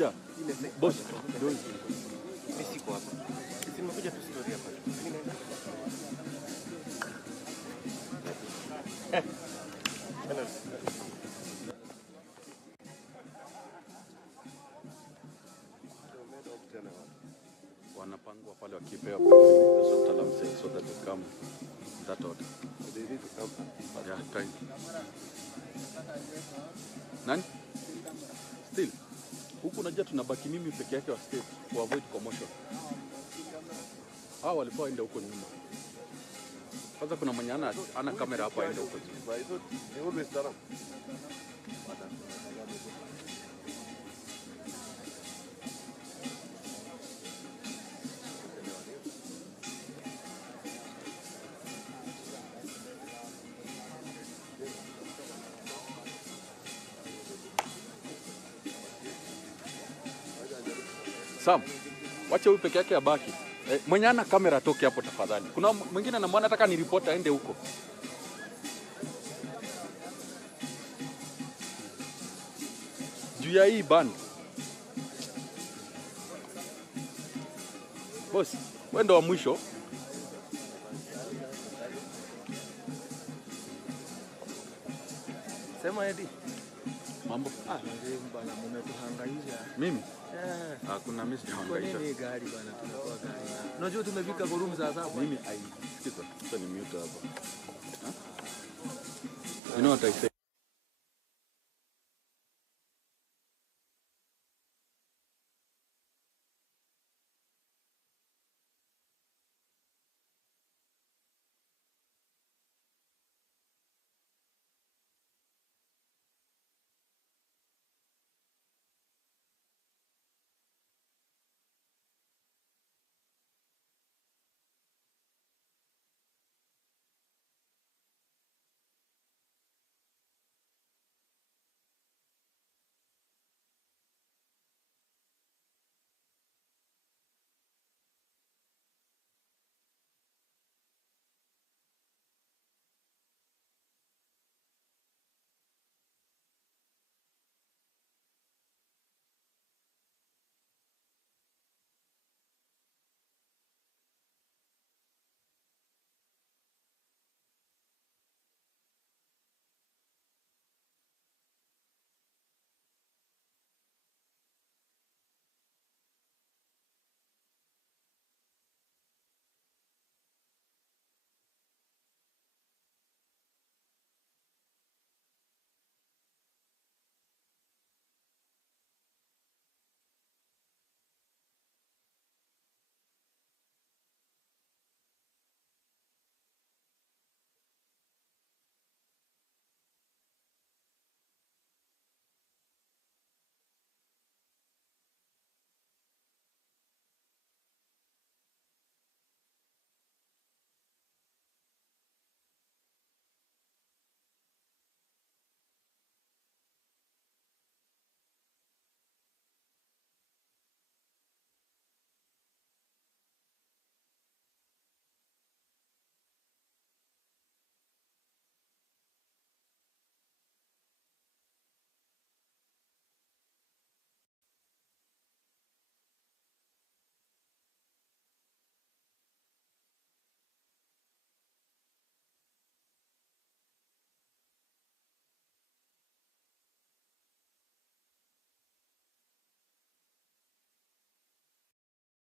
nimekuja. Boss, ndio. Mimi siko hapa. Sisi nimekuja tu story hapa. Mimi naenda. Wanapangwa pale wakipewa briefing so tell them so that they come that order. They need to come. Yeah, time. Nani? Still. Huku unajua tunabaki mimi peke yake wa stage to avoid commotion. Hao walikuwa waende huko nyuma. Kwanza kuna mwenye ana kamera hapa aende huko nyuma. They always start up. Sam, wacha huyu peke yake abaki. Mwenye ana kamera toke hapo tafadhali. Kuna mwingine anamwona nataka ni report aende huko. Juu ya hii band. Boss, wewe ndo wa mwisho. Sema Eddie. Mambo. Ndio bana mmetuhangaisha. Mimi? Hakuna mimi sijahangaisha. Kwa nini gari bana tunakuwa gari? Unajua tumefika Gorum sasa. Mimi sikiza. Sasa ni mute hapa. You know what I say?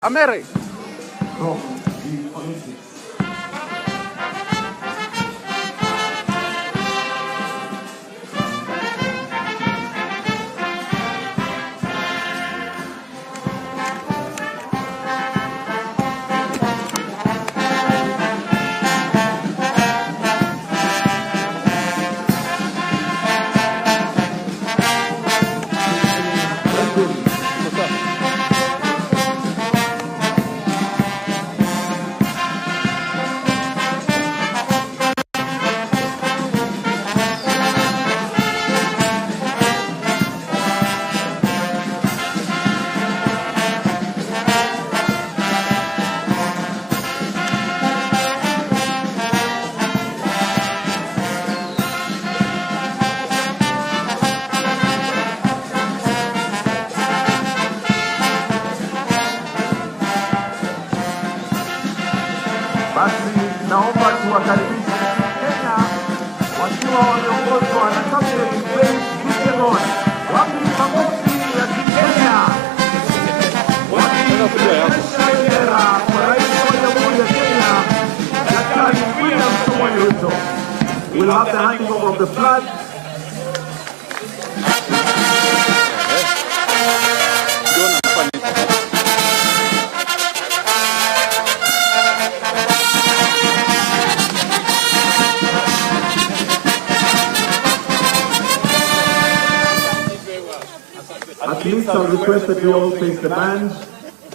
Amere. kuwakaribisha Kenya wakiwa wameongozwa na Captain Paris Olynpic. Wapi makofi ya Kenya? Wakionyesha bendera kwa rais wa Jamhuri ya Kenya, Daktari William Samoei Ruto. We'll have the handing over of the flag. Athletes are requested to all face the band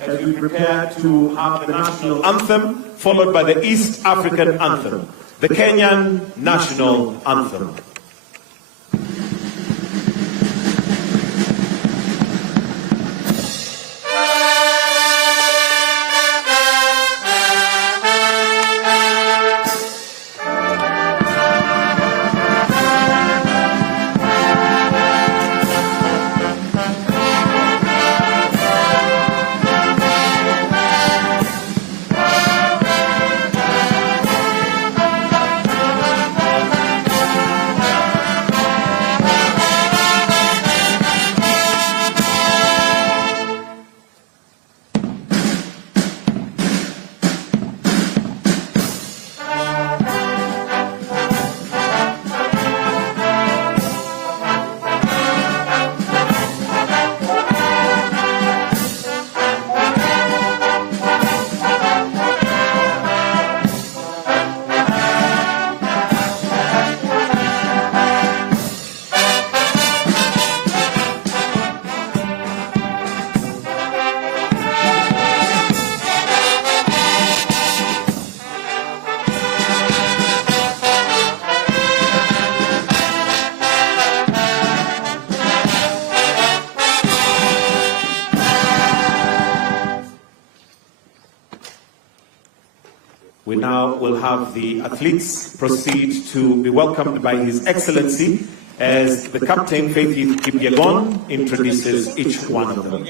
as we prepare to have the national anthem, followed by the East African anthem, the Kenyan national anthem. We now will have the athletes proceed to be welcomed by His Excellency as the Captain Faith Kipyegon introduces each one of them.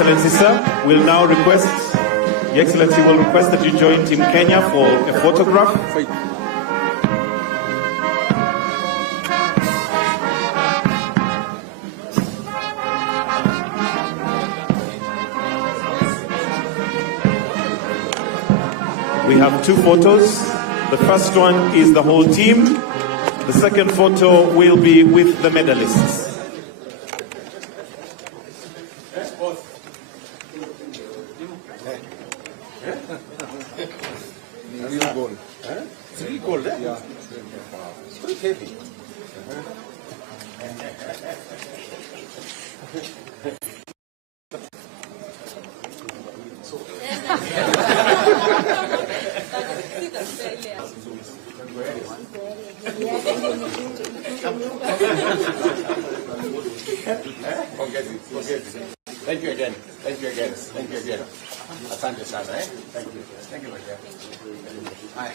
Excellency, sir. We'll now request, Your Excellency will request that you join Team Kenya for a photograph. We have two photos. The first one is the whole team. The second photo will be with the medalists. Thank you again. Thank you again. Thank you again. Asante sana, eh? Thank you. Thank you, my dear. Hi.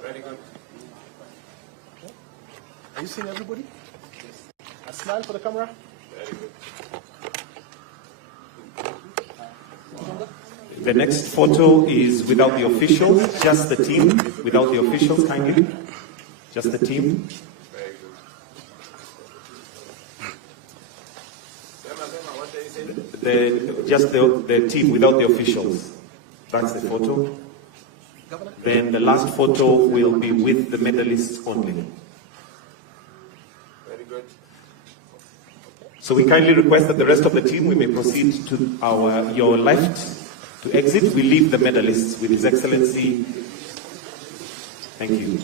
Very good. Are you seeing everybody? A smile for the camera. Very good. The next photo is without the officials, just the team, without the officials, kindly. Just the team. Very good. Just the team without the officials. That's the photo. Then the last photo will be with the medalists only. Very good. So we kindly request that the rest of the team, we may proceed to your left to exit. We leave the medalists with His Excellency. Thank you.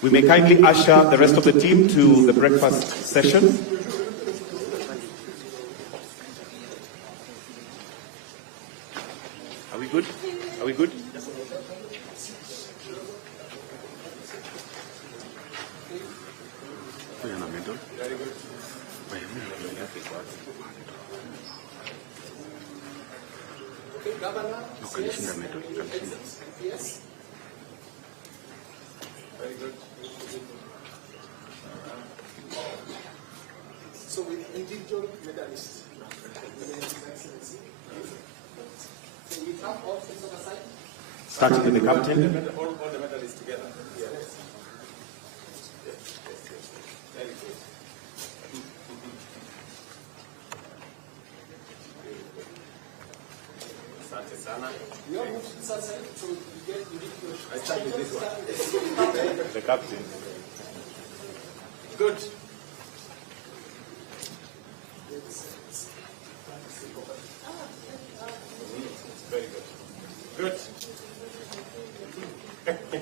We may kindly usher the rest of the team to the breakfast session. Are we good? Are we good? Very good. So with individual medalists. So we have all things on the side. Starting with the captain. All the medalists together. Yes. Very good. Asante sana. We all move to this side, so we get individual. I start with this one. The captain. Good. Very good. Good. Okay.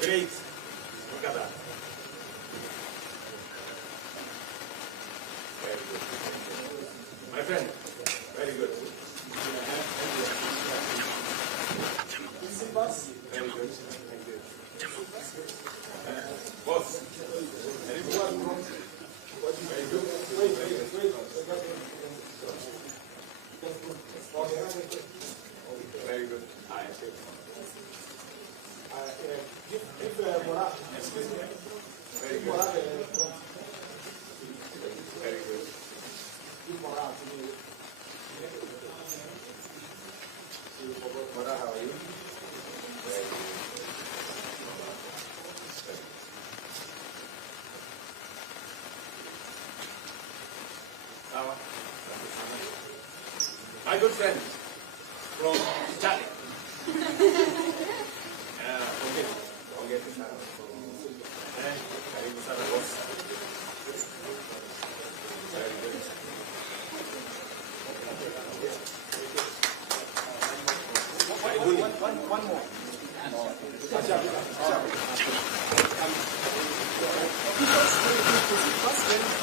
Great. Look at that. Very good. My friend, very good. Very good. Thank you. Boss. Very good. Very good. Very good. Excuse me. Very good. Very good. Mora, how are you? Very good. My good friend from Italy. Forget it. Karibu sana boss. Very good. One more.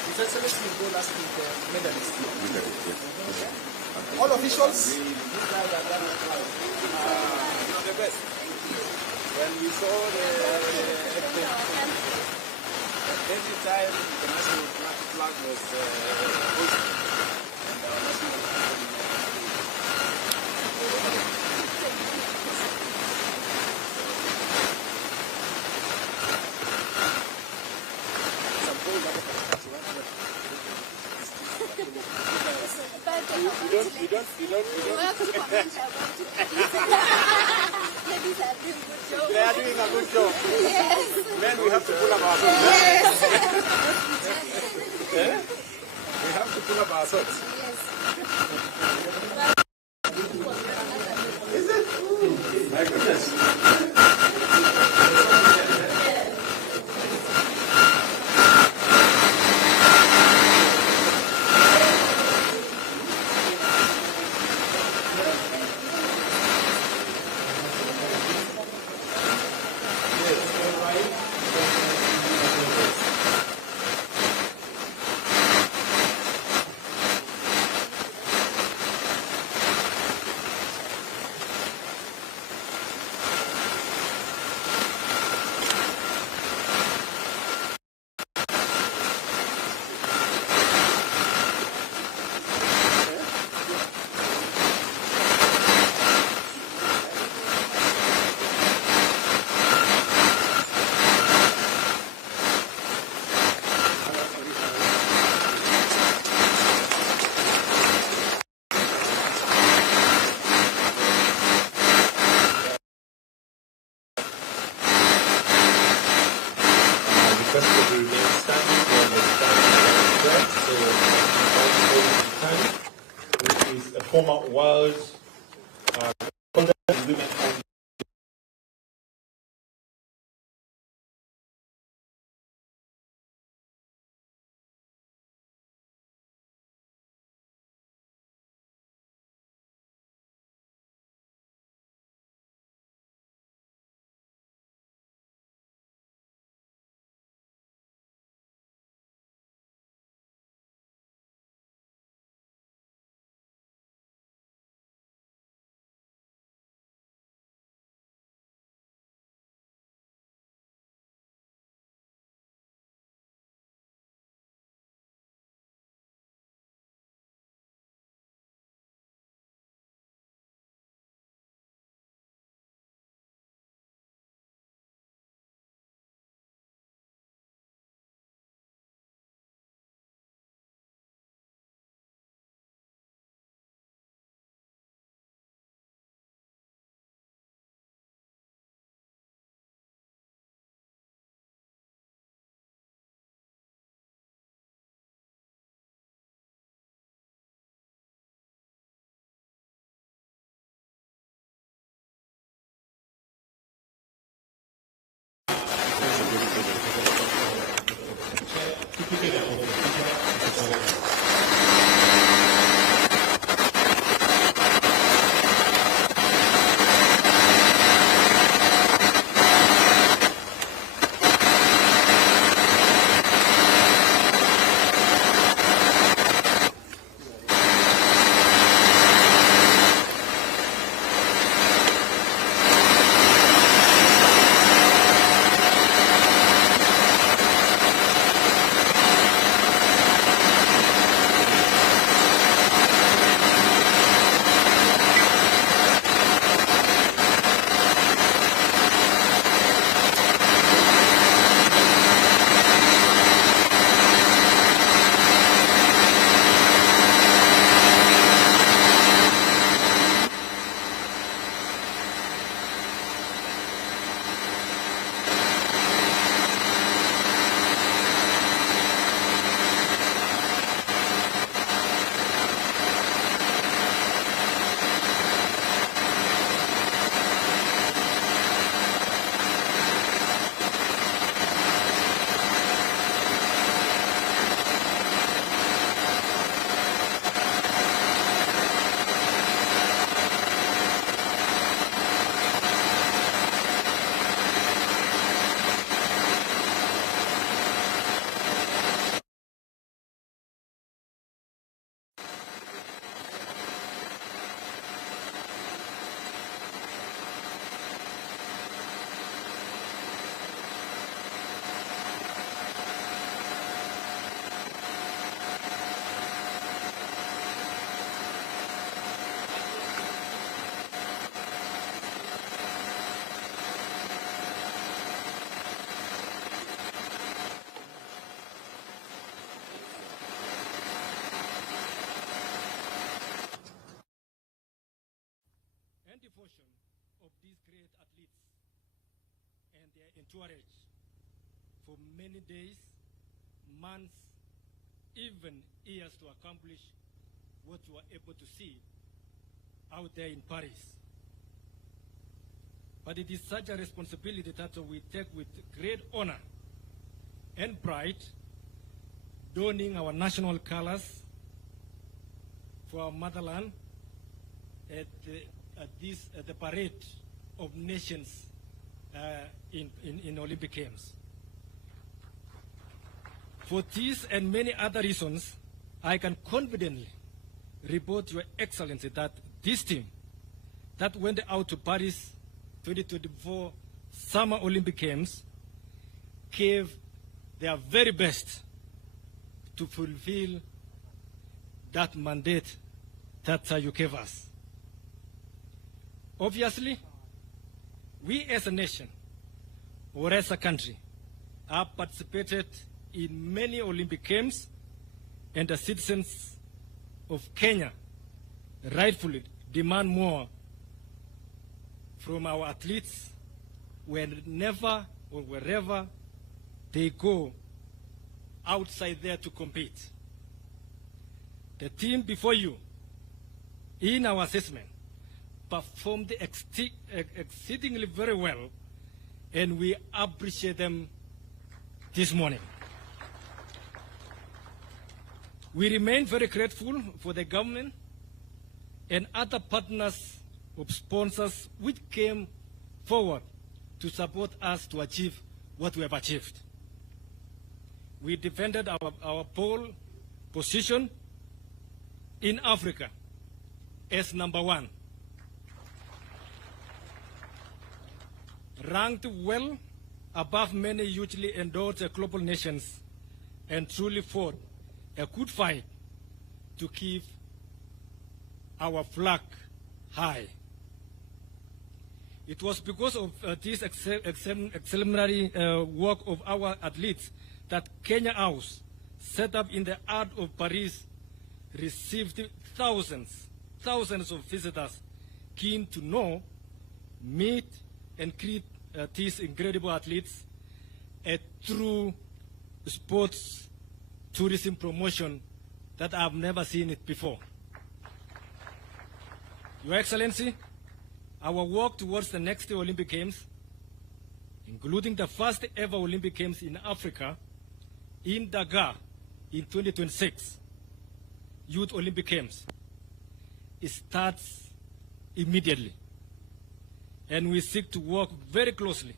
His Excellency will go last with the medalists. All officials. best. When we saw every time the national flag was hoisted, and our national you don't. They are doing a good job. Men, we have to pull up our socks. Yes. We have to pull up our socks. Is it? My goodness. Requested to remain standing for the standing so which is a former world women devotion of these great athletes and their entourage for many days, months, even years to accomplish what you are able to see out there in Paris. But it is such a responsibility that we take with great honor and pride, donning our national colors for our motherland at the parade of nations in Olympic Games. For these and many other reasons, I can confidently report Your Excellency that this team that went out to Paris 2024 Summer Olympic Games gave their very best to fulfill that mandate that you gave us. Obviously, we as a nation or as a country have participated in many Olympic Games, and the citizens of Kenya rightfully demand more from our athletes whenever or wherever they go outside there to compete. The team before you, in our assessment, performed exceedingly very well, and we appreciate them this morning. We remain very grateful for the government and other partners of sponsors which came forward to support us to achieve what we have achieved. We defended our pole position in Africa as #1, ranked well above many hugely endorsed global nations, and truly fought a good fight to keep our flag high. It was because of this exemplary work of our athletes that Kenya House, set up in the heart of Paris, received thousands of visitors keen to know, meet, and greet these incredible athletes, a true sports tourism promotion that I've never seen it before. Your Excellency, our work towards the next Olympic Games, including the first ever Olympic Games in Africa, in Dakar in 2026, Youth Olympic Games, it starts immediately. And we seek to work very closely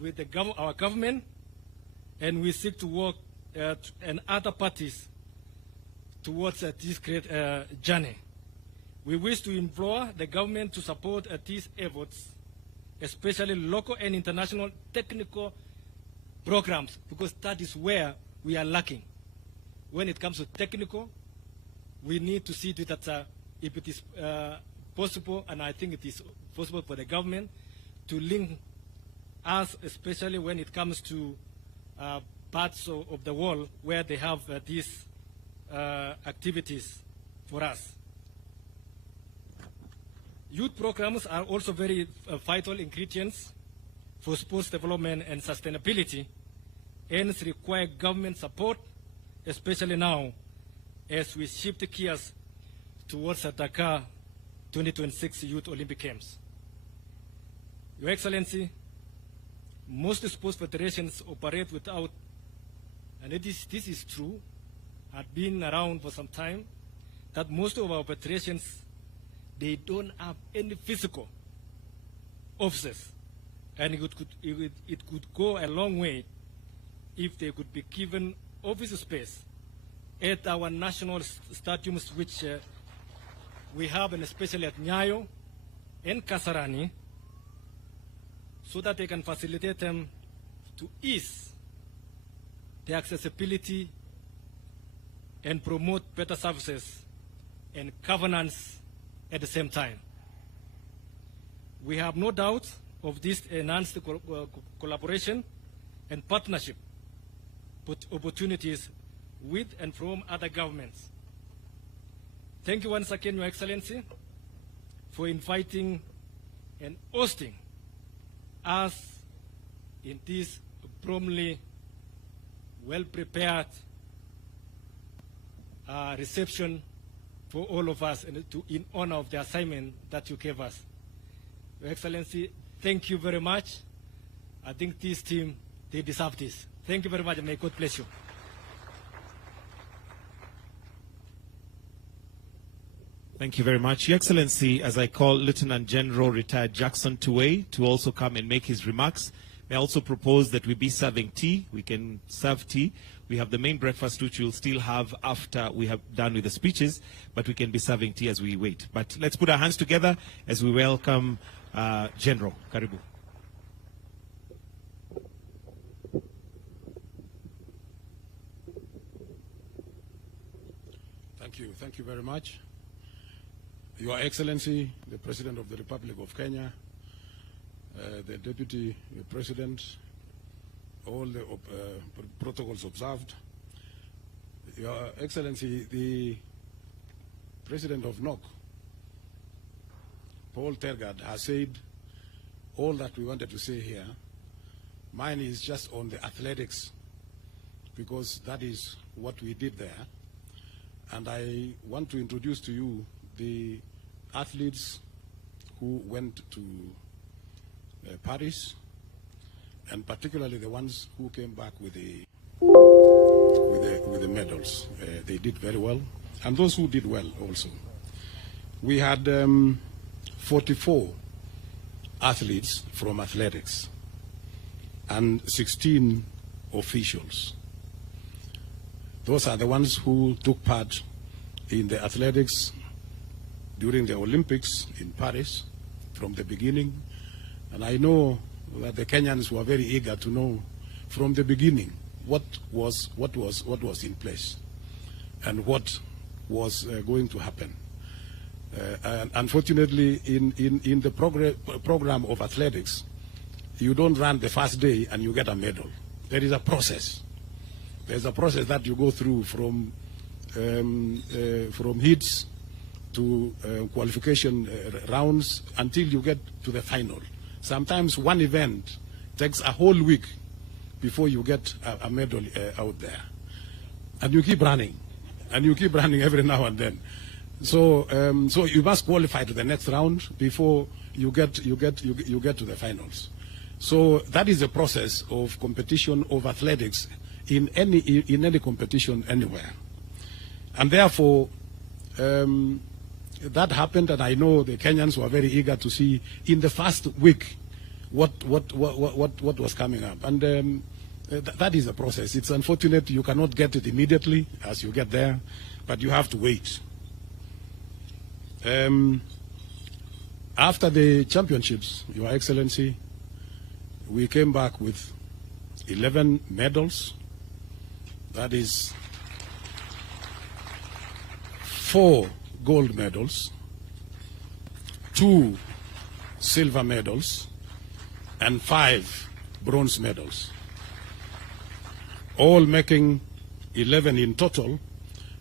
with our government, and we seek to work and other parties towards this great journey. We wish to implore the government to support these efforts, especially local and international technical programs, because that is where we are lacking. When it comes to technical, we need to see to it that if it is possible, and I think it is possible for the government to link us, especially when it comes to parts of the world where they have these activities for us. Youth programs are also very vital ingredients for sports development and sustainability, and require government support, especially now as we shift gears towards the Dakar 2026 Youth Olympic Games. Your Excellency, most sports federations operate without, and this is true, have been around for some time, that most of our federations, they don't have any physical offices, and it could go a long way if they could be given office space at our national stadiums, which we have, and especially at Nyayo and Kasarani, so that they can facilitate them to ease the accessibility and promote better services and governance at the same time. We have no doubt of this enhanced collaboration and partnership opportunities with and from other governments. Thank you once again, Your Excellency, for inviting and hosting us in this promptly well-prepared reception for all of us and in honor of the assignment that you gave us. Your Excellency, thank you very much. I think this team, they deserve this. Thank you very much, and may God bless you. Thank you very much. Your Excellency, as I call Lieutenant General Retired Jackson Tuwei to also come and make his remarks, may I also propose that we be serving tea. We can serve tea. We have the main breakfast, which we'll still have after we have done with the speeches, but we can be serving tea as we wait. But let's put our hands together as we welcome General. Karibu. Thank you very much. Your Excellency, the President of the Republic of Kenya, the Deputy President, all the protocols observed. Your Excellency, the President of NOC, Paul Tergard, has said all that we wanted to say here. Mine is just on the athletics, because that is what we did there. And I want to introduce to you the athletes who went to Paris, and particularly the ones who came back with the medals. They did very well, and those who did well also. We had 44 athletes from athletics and 16 officials. Those are the ones who took part in the athletics during the Olympics in Paris from the beginning. And I know that the Kenyans were very eager to know from the beginning what was in place and what was going to happen. And unfortunately, in the program of athletics, you don't run the first day and you get a medal. There is a process. There's a process that you go through from heats to qualification rounds until you get to the final. Sometimes one event takes a whole week before you get a medal out there. And you keep running. And you keep running every now and then. So you must qualify to the next round before you get to the finals. So that is the process of competition of athletics in any competition anywhere. And therefore, that happened, and I know the Kenyans were very eager to see in the first week what was coming up. And that is the process. It's unfortunate you cannot get it immediately as you get there, but you have to wait. After the championships, Your Excellency, we came back with 11 medals. That is 4 gold medals, 2 silver medals, and 5 bronze medals, all making 11 in total.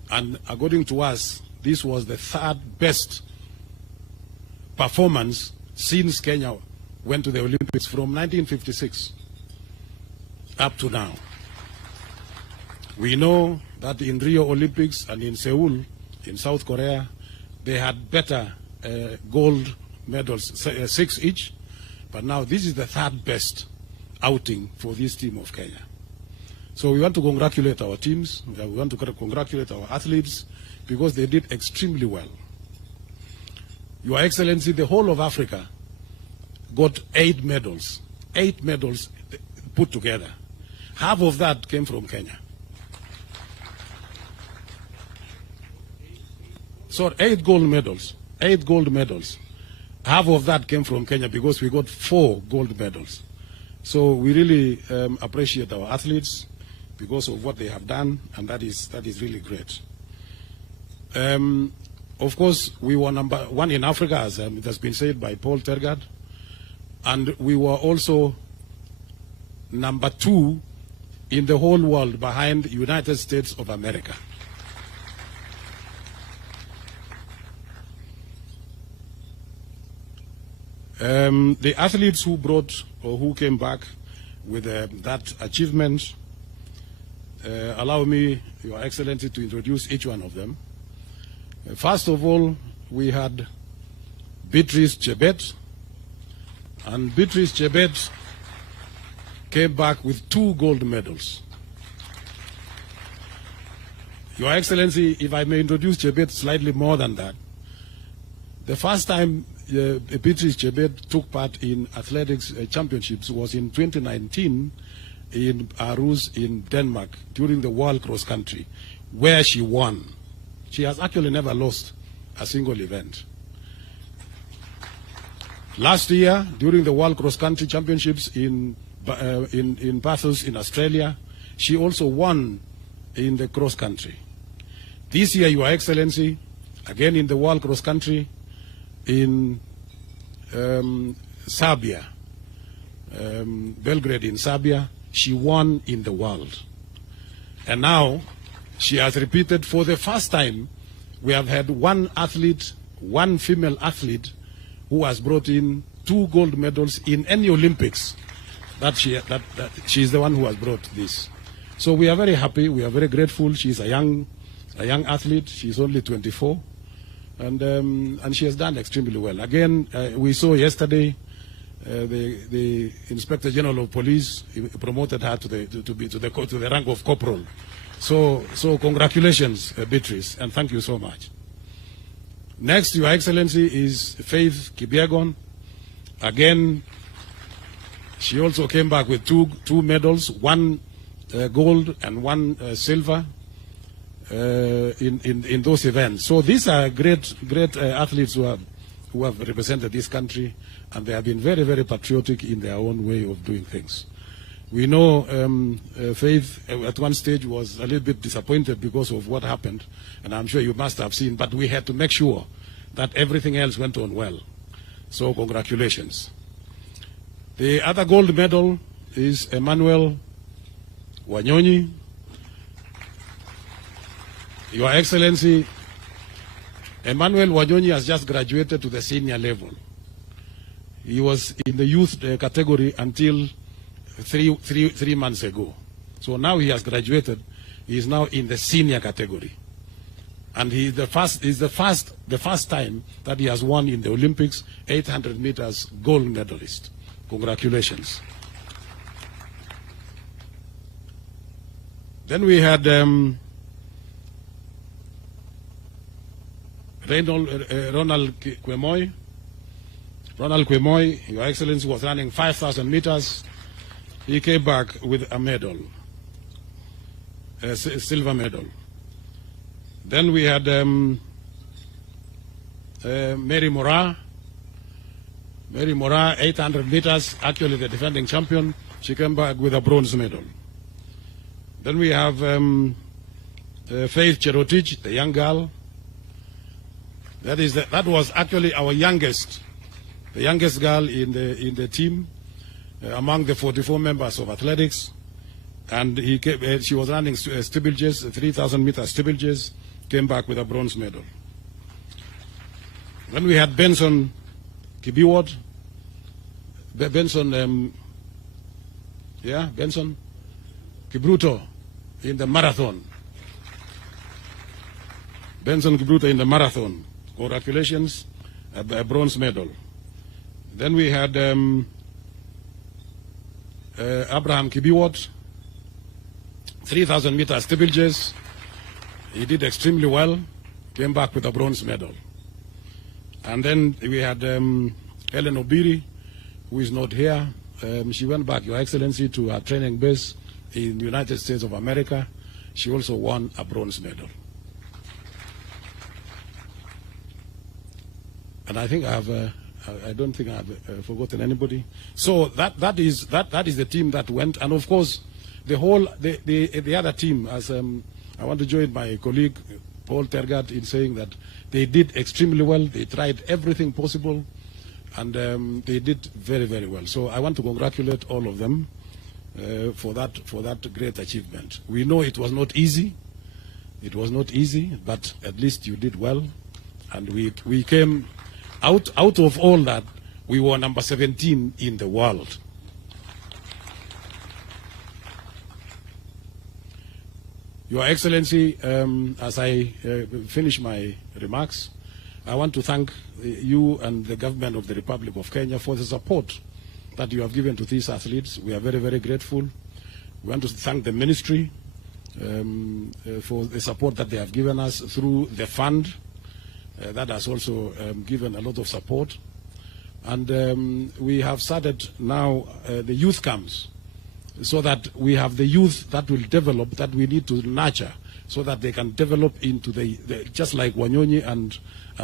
And according to us, this was the 3rd best performance since Kenya went to the Olympics from 1956 up to now. We know that in Rio Olympics and in Seoul, in South Korea, they had better gold medals, 6 each. But now this is the 3rd best outing for this team of Kenya. So we want to congratulate our teams. We want to congratulate our athletes because they did extremely well. Your Excellency, the whole of Africa got 8 medals. 8 medals put together. Half of that came from Kenya. So 8 gold medals. 8 gold medals. Half of that came from Kenya because we got 4 gold medals. So we really appreciate our athletes because of what they have done, and that is really great. Of course, we were number 1 in Africa, as it has been said by Paul Tergard, and we were also number 2 in the whole world behind the United States of America. The athletes who brought or who came back with that achievement, allow me, Your Excellency, to introduce each one of them. First of all, we had Beatrice Chebet, and Beatrice Chebet came back with 2 gold medals. Your Excellency, if I may introduce Chebet slightly more than that, the first time Beatrice Chebet took part in athletics championships was in 2019 in Aarhus in Denmark during the World Cross Country, where she won. She has actually never lost a single event. Last year, during the World Cross Country Championships in Bathurst in Australia, she also won in the cross country. This year, Your Excellency, again in the World Cross Country in Serbia, Belgrade in Serbia, she won in the world. And now she has repeated for the first time. We have had one athlete, one female athlete, who has brought in 2 gold medals in any Olympics. That she's the one who has brought this. So we are very happy. We are very grateful. She's a young athlete. She's only 24, and she has done extremely well. Again, we saw yesterday the Inspector General of Police promoted her to the rank of corporal. So congratulations, Beatrice, and thank you so much. Next, Your Excellency, is Faith Kipyegon. Again, she also came back with two medals, 1 gold and 1 silver in those events. So these are great athletes who have represented this country, and they have been very, very patriotic in their own way of doing things. We know Faith at one stage was a little bit disappointed because of what happened, and I'm sure you must have seen, but we had to make sure that everything else went on well. So congratulations. The other gold medal is Emmanuel Wanyonyi. Your Excellency, Emmanuel Wanyonyi has just graduated to the senior level. He was in the youth category until three months ago. So now he has graduated. He is now in the senior category. And he is the first time that he has won in the Olympics 800 meters gold medalist. Congratulations. Then we had Ronald Kwemoy. Ronald Kwemoy, Your Excellency, was running 5,000 meters. He came back with a medal, a silver medal. Then we had Mary Moraa. Mary Moraa, 800 meters, actually the defending champion. She came back with a bronze medal. Then we have Faith Cherotich, the young girl. That was actually our youngest girl in the team among the 44 members of athletics, and she was running steeplechases, 3,000 meter steeplechases, came back with a bronze medal. Then we had Benson Kibruto in the marathon. Benson Kibruto in the marathon. Congratulations, a bronze medal. Then we had Abraham Kibiwot, 3,000 meter steeplechase. He did extremely well, came back with a bronze medal. And then we had Helen Obiri, who is not here. She went back, Your Excellency, to her training base in the United States of America. She also won a bronze medal. And I think I don't think I've forgotten anybody. So that is the team that went, and of course the other team. As I want to join my colleague Paul Tergat in saying that they did extremely well. They tried everything possible, and they did very, very well. So I want to congratulate all of them for that great achievement. We know it was not easy. It was not easy, but at least you did well, and we came. Out of all that, we were number 17 in the world. Your Excellency, as I finish my remarks, I want to thank you and the government of the Republic of Kenya for the support that you have given to these athletes. We are very, very grateful. We want to thank the ministry for the support that they have given us through the fund. That has also given a lot of support. And we have started now the youth camps, so that we have the youth that will develop, that we need to nurture, so that they can develop into the just like Wanyonyi and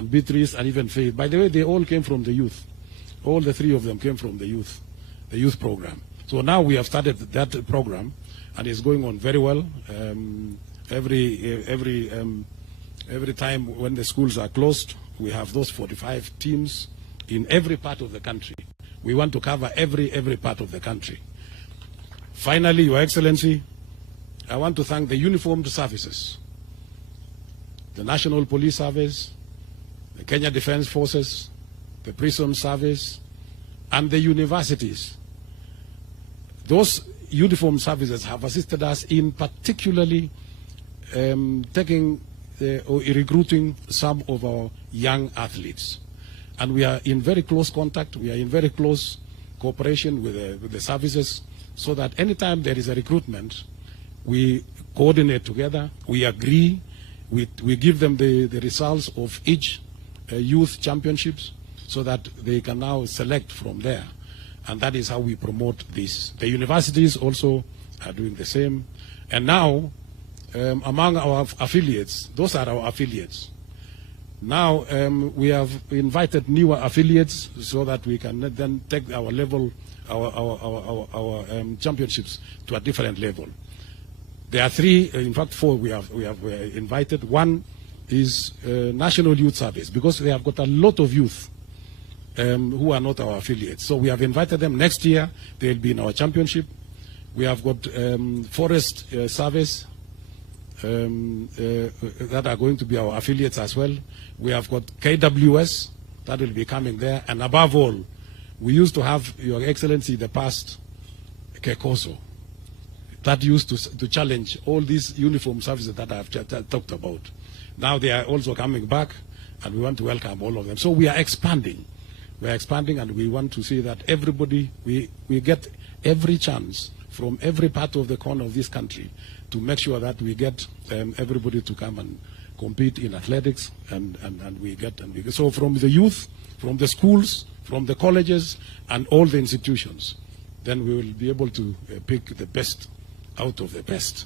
Beatrice and even Faith. By the way, they all came from the youth. All the three of them came from the youth program. So now we have started that program, and it's going on very well. Every time when the schools are closed, we have those 45 teams in every part of the country. We want to cover every part of the country. Finally, Your Excellency, I want to thank the uniformed services, the National Police Service, the Kenya Defence Forces, the Prison Service, and the universities. Those uniformed services have assisted us in particularly taking or recruiting some of our young athletes. And we are in very close contact, we are in very close cooperation with the services, so that anytime there is a recruitment, we coordinate together, we agree, we give them the results of each youth championships, so that they can now select from there. And that is how we promote this. The universities also are doing the same. And now, among our affiliates, those are our affiliates. Now we have invited newer affiliates so that we can then take our level, our championships to a different level. There are three, in fact 4 we have invited. One is National Youth Service, because they have got a lot of youth who are not our affiliates. So we have invited them. Next year they will be in our championship. We have got Forest Service that are going to be our affiliates as well. We have got KWS that will be coming there. And above all, we used to have, Your Excellency, the past Kekoso that used to challenge all these uniform services that I have talked about. Now they are also coming back, and we want to welcome all of them. So we are expanding. We are expanding, and we want to see that everybody, we get every chance from every part of the corner of this country to make sure that we get everybody to come and compete in athletics, and we get. So from the youth, from the schools, from the colleges, and all the institutions, then we will be able to pick the best out of the best.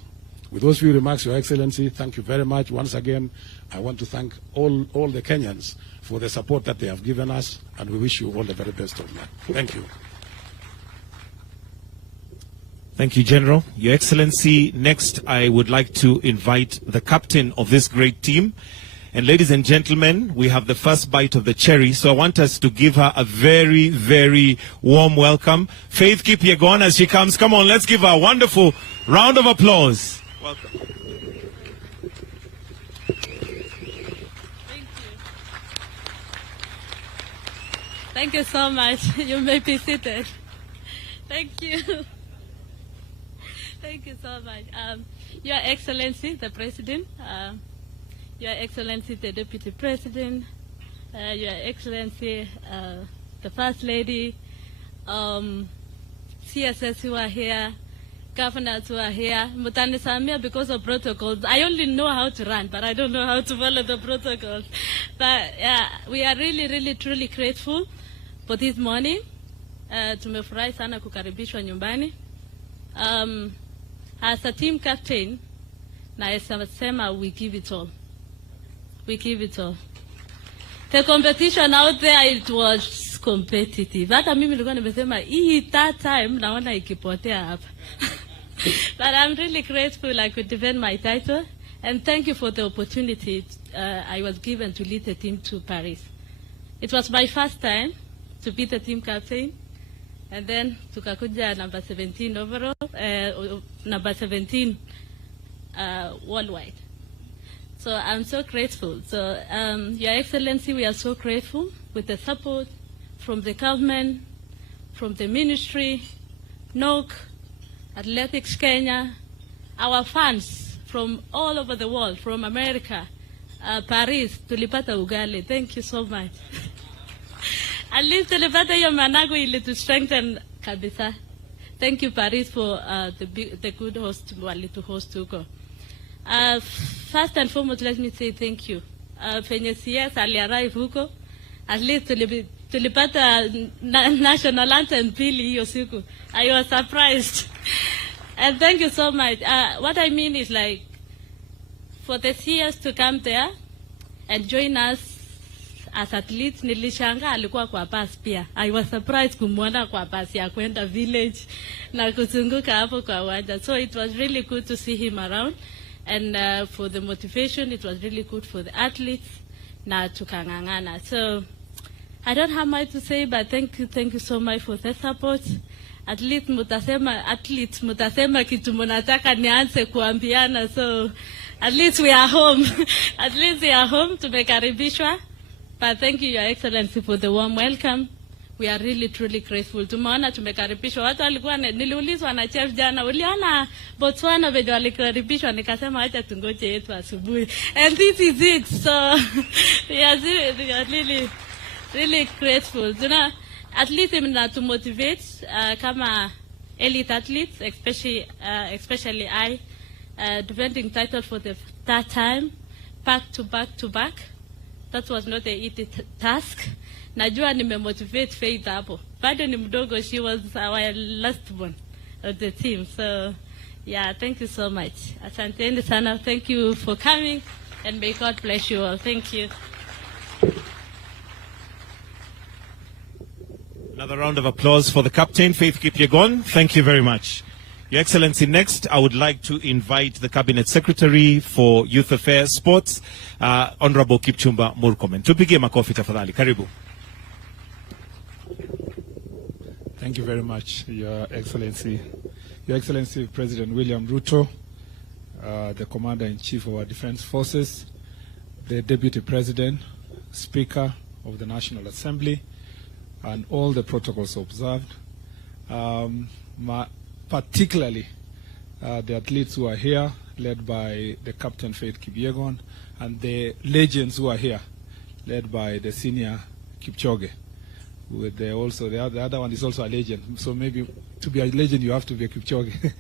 With those few remarks, Your Excellency, thank you very much. Once again, I want to thank all the Kenyans for the support that they have given us, and we wish you all the very best of luck. Thank you. Thank you, General. Your Excellency, next I would like to invite the captain of this great team. And ladies and gentlemen, we have the first bite of the cherry, so I want us to give her a very, very warm welcome. Faith Kipyegon, as she comes. Come on, let's give her a wonderful round of applause. Welcome. Thank you so much. You may be seated. Thank you. Thank you so much. Your Excellency, the President, Your Excellency, the Deputy President, Your Excellency, the First Lady, CSS who are here, governors who are here, Mutanisamia, because of protocols. I only know how to run, but I don't know how to follow the protocols. But yeah, we are really, really, truly grateful for this morning. Tumefurahi sana kukaribishwa nyumbani. As a team captain, naesema we give it all. We give it all. The competition out there, it was competitive. Hata mimi nilikuwa nimesema hii that time naona ikipotea hapa. But I'm really grateful I could defend my title, and thank you for the opportunity I was given to lead the team to Paris. It was my first time to be the team captain, and then tukakuja number 17 overall, number 17 worldwide. So I'm so grateful. So Your Excellency, we are so grateful with the support, from the government, from the ministry, NOC, Athletics Kenya, our fans from all over the world, from America, Paris, tulipata ugali. Thank you so much. At least tulipata hiyo managu ili to strengthen kabisa. Thank you, Paris, for the good host wali to host huko. First and foremost, let me say thank you. Penye CS ali-arrive huko, at least tulipata national anthem pili hiyo siku. I was surprised. And thank you so much. What I mean is like, for the CS to come there and join us as athletes, nilishanga alikuwa kwa bus pia. I was surprised kumwona kwa bus ya kwenda village na kuzunguka hapo kwa uwanja. So it was really good to see him around. And for the motivation, it was really good for the athletes na tukangangana. So I don't have much to say, but thank you so much for the support. Athletes mutasema kitu mnataka nianze kuambiana. So at least we are home. At least we are home, tumekaribishwa. But thank you, Your Excellency, for the warm welcome. We are really truly grateful. Tumeona tumekaribishwa. Watu walikuwa niliulizwa na chef jana, uliona Botswana venye walikaribishwa, nikasema acha tungoje yetu asubuhi. And this is it. So we are really grateful. You know, at least to motivate kama elite athletes, especially I, defending title for the third time, back to back. That was not an easy task. Najua nimemotivate Faith hapo. Bado ni mdogo, she was our last one of the team. So, yeah, thank you so much. Asanteni sana. Thank you for coming, and may God bless you all. Thank you. Another round of applause for the captain, Faith Kipyegon. Thank you very much. Your Excellency, next I would like to invite the Cabinet Secretary for Youth Affairs, Sports, Honorable Kipchumba Murkomen. Tupige makofi tafadhali. Karibu. Thank you very much, Your Excellency. Your Excellency, President William Ruto, the Commander-in-Chief of our Defense Forces, the Deputy President, Speaker of the National Assembly, and all the protocols observed, particularly the athletes who are here, led by the Captain Faith Kipyegon, and the legends who are here, led by the senior Kipchoge. With the other one is also a legend. So maybe to be a legend, you have to be a Kipchoge.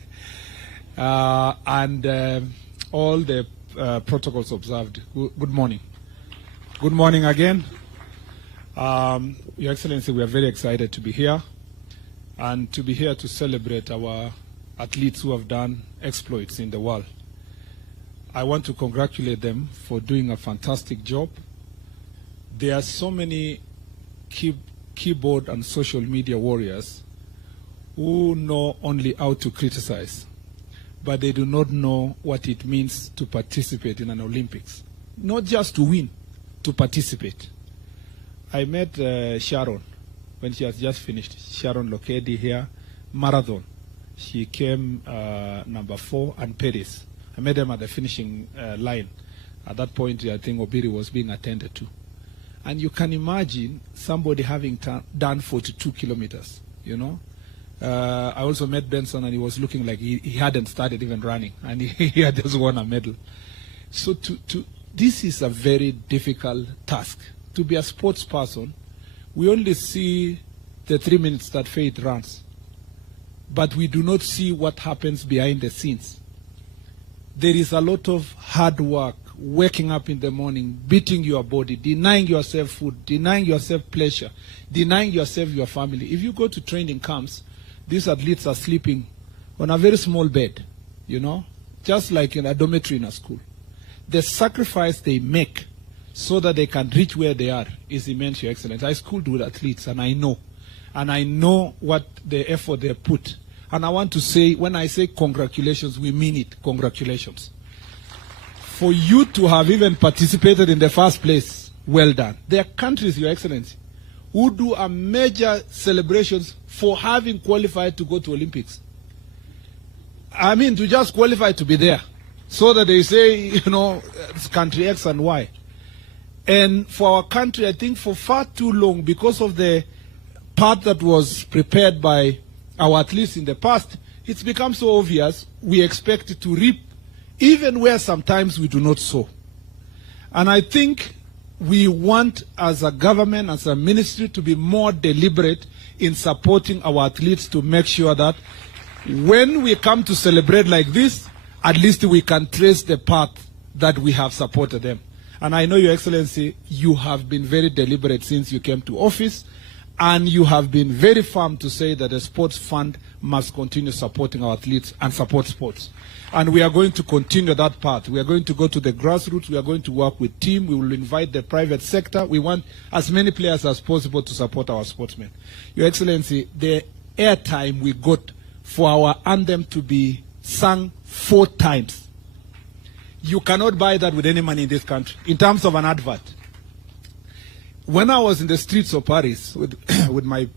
And all the protocols observed. Good morning. Good morning again. Your Excellency, we are very excited to be here and to be here to celebrate our athletes who have done exploits in the world. I want to congratulate them for doing a fantastic job. There are so many keyboard and social media warriors who know only how to criticize, but they do not know what it means to participate in an Olympics. Not just to win, to participate. I met Sharon when she has just finished. Sharon Lokedi here, marathon. She came number 4, and Paris. I met them at the finishing line. At that point, I think Obiri was being attended to. And you can imagine somebody having done 42 kilometers, you know. I also met Benson, and he was looking like he hadn't started even running, and he had just won a medal. So this is a very difficult task. To be a sports person, we only see the 3 minutes that Faith runs, but we do not see what happens behind the scenes. There is a lot of hard work, waking up in the morning, beating your body, denying yourself food, denying yourself pleasure, denying yourself your family. If you go to training camps, these athletes are sleeping on a very small bed, you know, just like in a dormitory in a school. The sacrifice they make so that they can reach where they are is immense, Your Excellency. I schooled with athletes, and I know what the effort they put. And I want to say, when I say congratulations, we mean it. Congratulations. For you to have even participated in the first place, well done. There are countries, Your Excellency, who do a major celebrations for having qualified to go to Olympics. I mean, to just qualify to be there, so that they say, you know, it's country X and Y. And for our country, I think for far too long, because of the path that was prepared by our athletes in the past, it's become so obvious we expect to reap even where sometimes we do not sow. And I think we want, as a government, as a ministry, to be more deliberate in supporting our athletes to make sure that when we come to celebrate like this, at least we can trace the path that we have supported them. And I know, Your Excellency, you have been very deliberate since you came to office, and you have been very firm to say that the sports fund must continue supporting our athletes and support sports. And we are going to continue that path. We are going to go to the grassroots. We are going to work with team. We will invite the private sector. We want as many players as possible to support our sportsmen. Your Excellency, the airtime we got for our anthem to be sung 4 times, you cannot buy that with any money in this country in terms of an advert. When I was in the streets of Paris with my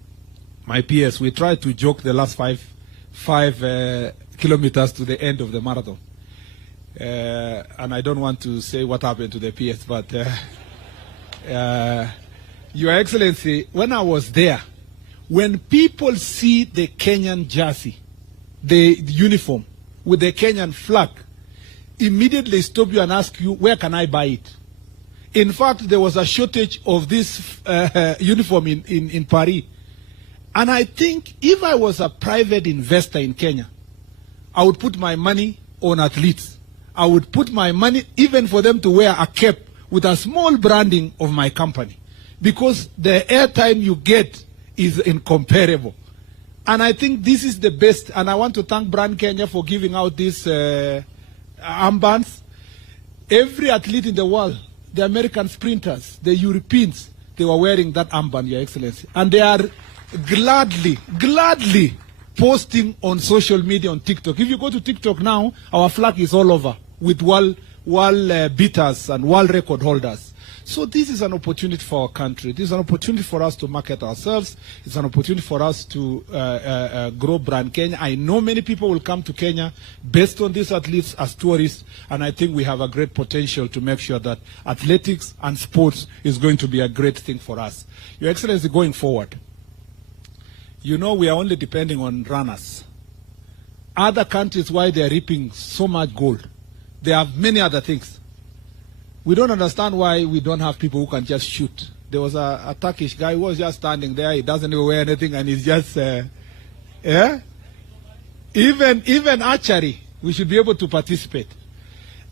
peers, we tried to joke the last five kilometers to the end of the marathon. And I don't want to say what happened to the peers, but Your Excellency, when I was there, when people see the Kenyan jersey, the uniform with the Kenyan flag, immediately stop you and ask you, where can I buy it? In fact, there was a shortage of this uniform in Paris. And I think if I was a private investor in Kenya, I would put my money on athletes. I would put my money even for them to wear a cap with a small branding of my company. Because the airtime you get is incomparable. And I think this is the best. And I want to thank Brand Kenya for giving out these armbands. Every athlete in the world, the American sprinters, the Europeans, they were wearing that armband, Your Excellency. And they are gladly posting on social media, on TikTok. If you go to TikTok now, our flag is all over with world beaters and world record holders. So this is an opportunity for our country. This is an opportunity for us to market ourselves. It's an opportunity for us to grow Brand Kenya. I know many people will come to Kenya based on these athletes as tourists, and I think we have a great potential to make sure that athletics and sports is going to be a great thing for us. Your Excellency, going forward, you know we are only depending on runners. Other countries, why they are reaping so much gold, they have many other things. We don't understand why we don't have people who can just shoot. There was a Turkish guy who was just standing there. He doesn't even wear anything, and he's just, Even archery, we should be able to participate.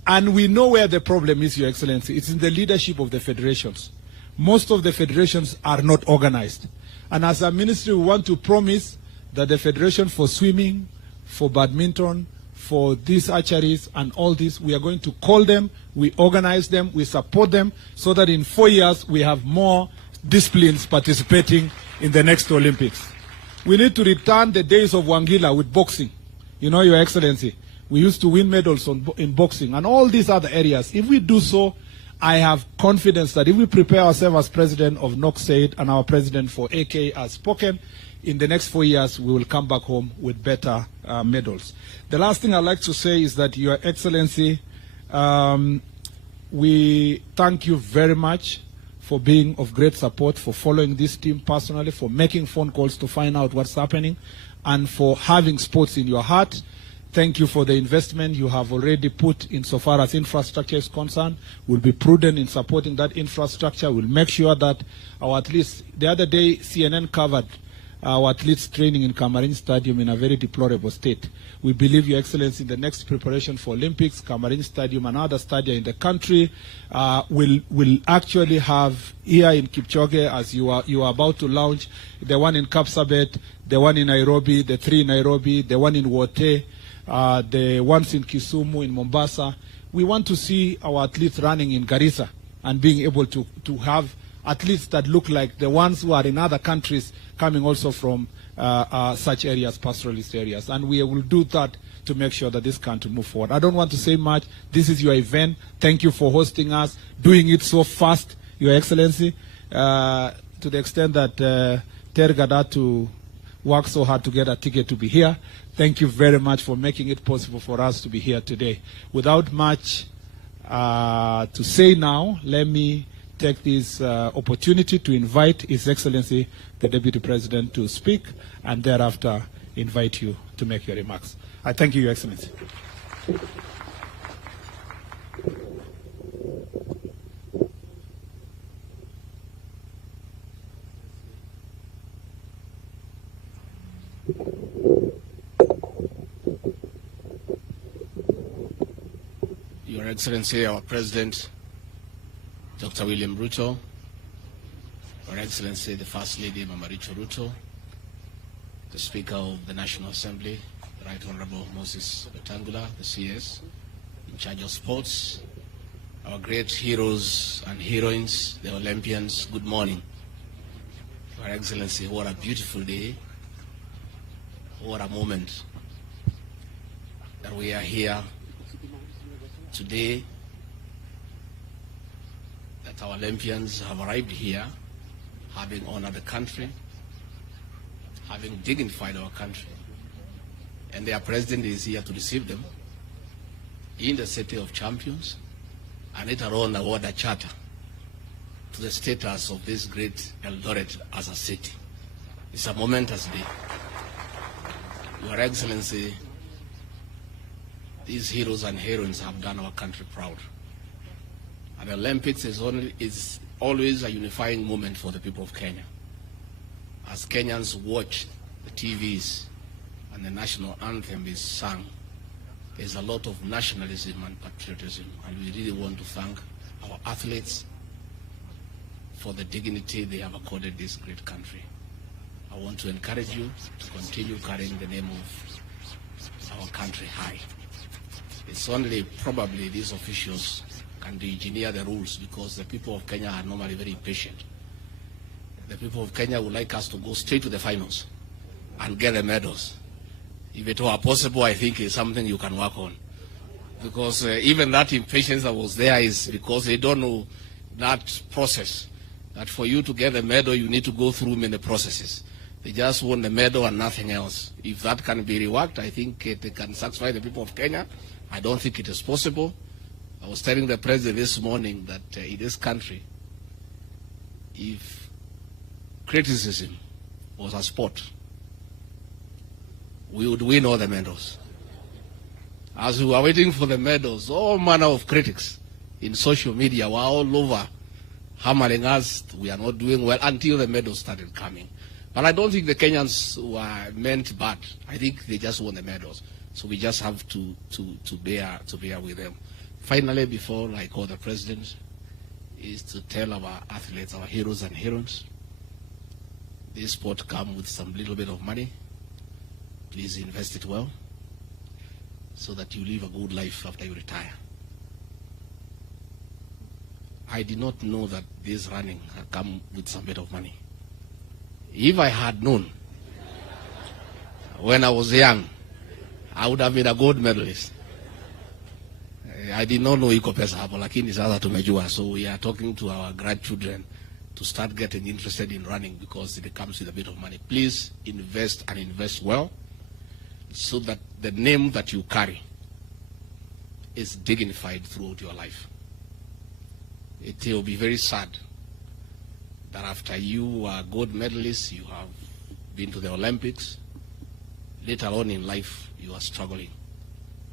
And we know where the problem is, Your Excellency. It's in the leadership of the federations. Most of the federations are not organized. And as a ministry, we want to promise that the federation for swimming, for badminton, for these archeries and all this, we are going to call them, we organize them, we support them, so that in 4 years we have more disciplines participating in the next Olympics. We need to return the days of Wangila with boxing. You know, Your Excellency, we used to win medals in boxing and all these other areas. If we do so, I have confidence that if we prepare ourselves as president of NOC and our president for AK has spoken, in the next 4 years, we will come back home with better medals. The last thing I'd like to say is that, Your Excellency, we thank you very much for being of great support, for following this team personally, for making phone calls to find out what's happening, and for having sports in your heart. Thank you for the investment you have already put insofar as infrastructure is concerned. We'll be prudent in supporting that infrastructure. We'll make sure that our athletes, the other day CNN covered our athletes training in Cameroon Stadium in a very deplorable state. We believe, Your Excellency, in the next preparation for Olympics, Cameroon Stadium and other stadia in the country will actually have here in Kipchoge, as you are about to launch, the one in Kapsabet, the one in Nairobi, the 3 in Nairobi, the one in Wote, the ones in Kisumu, in Mombasa. We want to see our athletes running in Garissa and being able to have athletes that look like the ones who are in other countries coming also from such areas, pastoralist areas. And we will do that to make sure that this country move forward. I don't want to say much. This is your event. Thank you for hosting us, doing it so fast, Your Excellency, to the extent that Tergad had to work so hard to get a ticket to be here. Thank you very much for making it possible for us to be here today. Without much to say now, let me take this opportunity to invite His Excellency, the Deputy President, to speak, and thereafter invite you to make your remarks. I thank you, Your Excellency. Your Excellency, our President, Dr. William Ruto, Your Excellency, the First Lady, Mama Ruto, the Speaker of the National Assembly, the Right Honorable Moses Wetangula, the CS, in charge of sports, our great heroes and heroines, the Olympians, good morning. Your Excellency, what a beautiful day, what a moment that we are here today, that our Olympians have arrived here, having honored the country, having dignified our country, and their president is here to receive them in the City of Champions, and later on award a charter to the status of this great Eldoret as a city. It's a momentous day. Your Excellency, these heroes and heroines have done our country proud. And the Olympics is always a unifying moment for the people of Kenya. As Kenyans watch the TVs and the national anthem is sung, there's a lot of nationalism and patriotism, and we really want to thank our athletes for the dignity they have accorded this great country. I want to encourage you to continue carrying the name of our country high. It's only probably these officials can engineer the rules, because the people of Kenya are normally very patient. The people of Kenya would like us to go straight to the finals and get the medals. If it were possible, I think it's something you can work on. Because even that impatience that was there is because they don't know that process. That for you to get a medal, you need to go through many processes. They just want the medal and nothing else. If that can be reworked, I think it can satisfy the people of Kenya. I don't think it is possible. I was telling the president this morning that in this country, if criticism was a sport, we would win all the medals. As we were waiting for the medals, all manner of critics in social media were all over hammering us. We are not doing well until the medals started coming. But I don't think the Kenyans were meant bad. I think they just won the medals. So we just have to bear with them. Finally, before I call the president, is to tell our athletes, our heroes and heroines, this sport comes with some little bit of money. Please invest it well, so that you live a good life after you retire. I did not know that this running had come with some bit of money. If I had known when I was young, I would have been a gold medalist. I did not know iko pesa hapo, lakini sasa tumejua. So we are talking to our grandchildren to start getting interested in running, because it comes with a bit of money. Please invest, and invest well, so that the name that you carry is dignified throughout your life. It will be very sad that after you are gold medalists, you have been to the Olympics, later on in life you are struggling,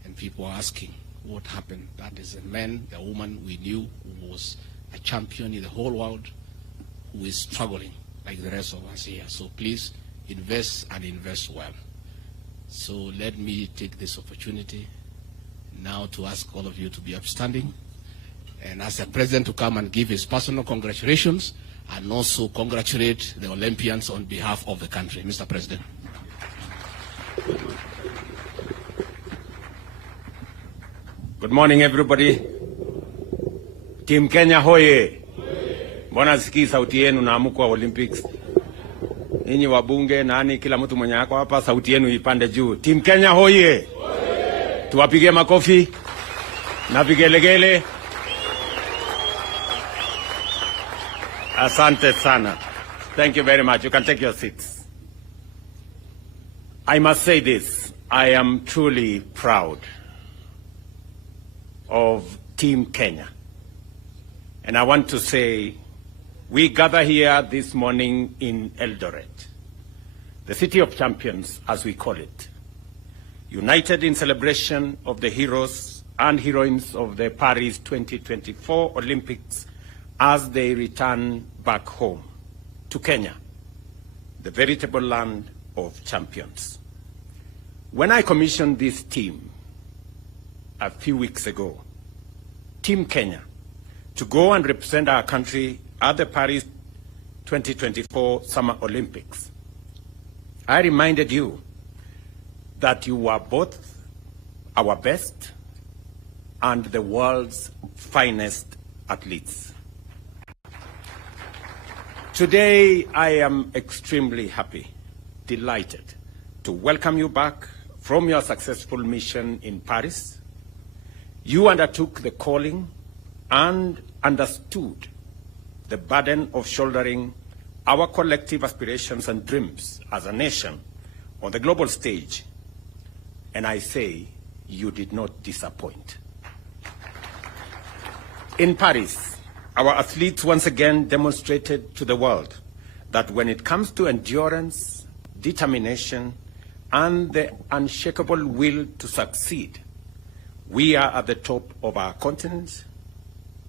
and people are asking what happened. That is a man, the woman we knew who was a champion in the whole world, who is struggling like the rest of us here. So please invest, and invest well. So let me take this opportunity now to ask all of you to be upstanding, and ask the president to come and give his personal congratulations, and also congratulate the Olympians on behalf of the country. Mr. President. Good morning, everybody. Team Kenya hoye. Mbona sikii sauti yenu na amuko wa Olympics? Ninyi wabunge, nani, kila mtu mwenye yako hapa, sauti yenu ipande juu. Team Kenya hoye. Tuwapige makofi na vigelegele. Asante sana. Thank you very much. You can take your seats. I must say this. I am truly proud of Team Kenya. And I want to say, we gather here this morning in Eldoret, the city of champions, as we call it, united in celebration of the heroes and heroines of the Paris 2024 Olympics as they return back home to Kenya, the veritable land of champions. When I commissioned this team a few weeks ago, Team Kenya, to go and represent our country at the Paris 2024 Summer Olympics, I reminded you that you were both our best and the world's finest athletes. Today, I am extremely happy, delighted to welcome you back from your successful mission in Paris. You undertook the calling and understood the burden of shouldering our collective aspirations and dreams as a nation on the global stage. And I say, you did not disappoint. In Paris, our athletes once again demonstrated to the world that when it comes to endurance, determination, and the unshakable will to succeed, we are at the top of our continent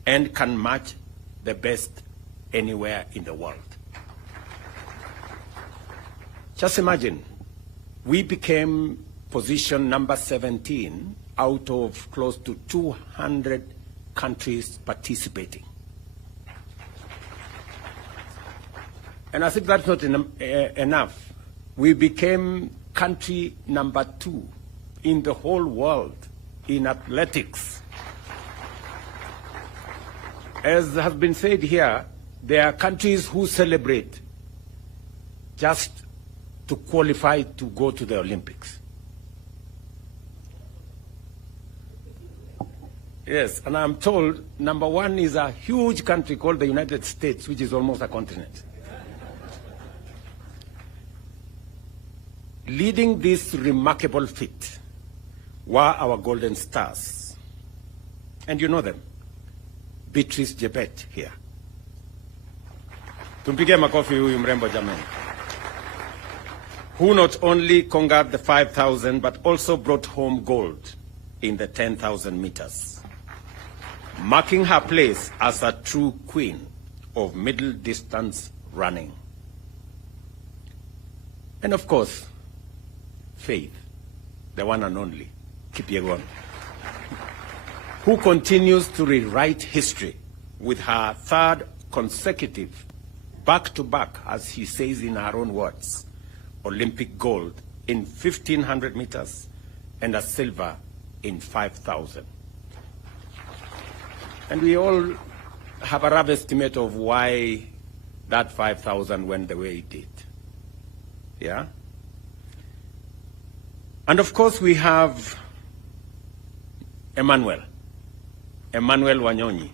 and can match the best anywhere in the world. Just imagine, we became position number 17 out of close to 200 countries participating. And as if that's not enough, we became country number 2 in the whole world in athletics. As has been said here, there are countries who celebrate just to qualify to go to the Olympics. Yes, and I'm told number 1 is a huge country called the United States, which is almost a continent. Leading this remarkable feat were our golden stars. And you know them. Beatrice Jebet here. Tumpigie makofi huyu mrembo jamani. Who not only conquered the 5,000 but also brought home gold in the 10,000 meters, marking her place as a true queen of middle distance running. And of course, Faith, the one and only, Kipyegon, who continues to rewrite history with her 3rd consecutive back-to-back, as he says in her own words, Olympic gold in 1,500 meters and a silver in 5,000. And we all have a rough estimate of why that 5,000 went the way it did. Yeah? And of course we have Emmanuel Wanyonyi,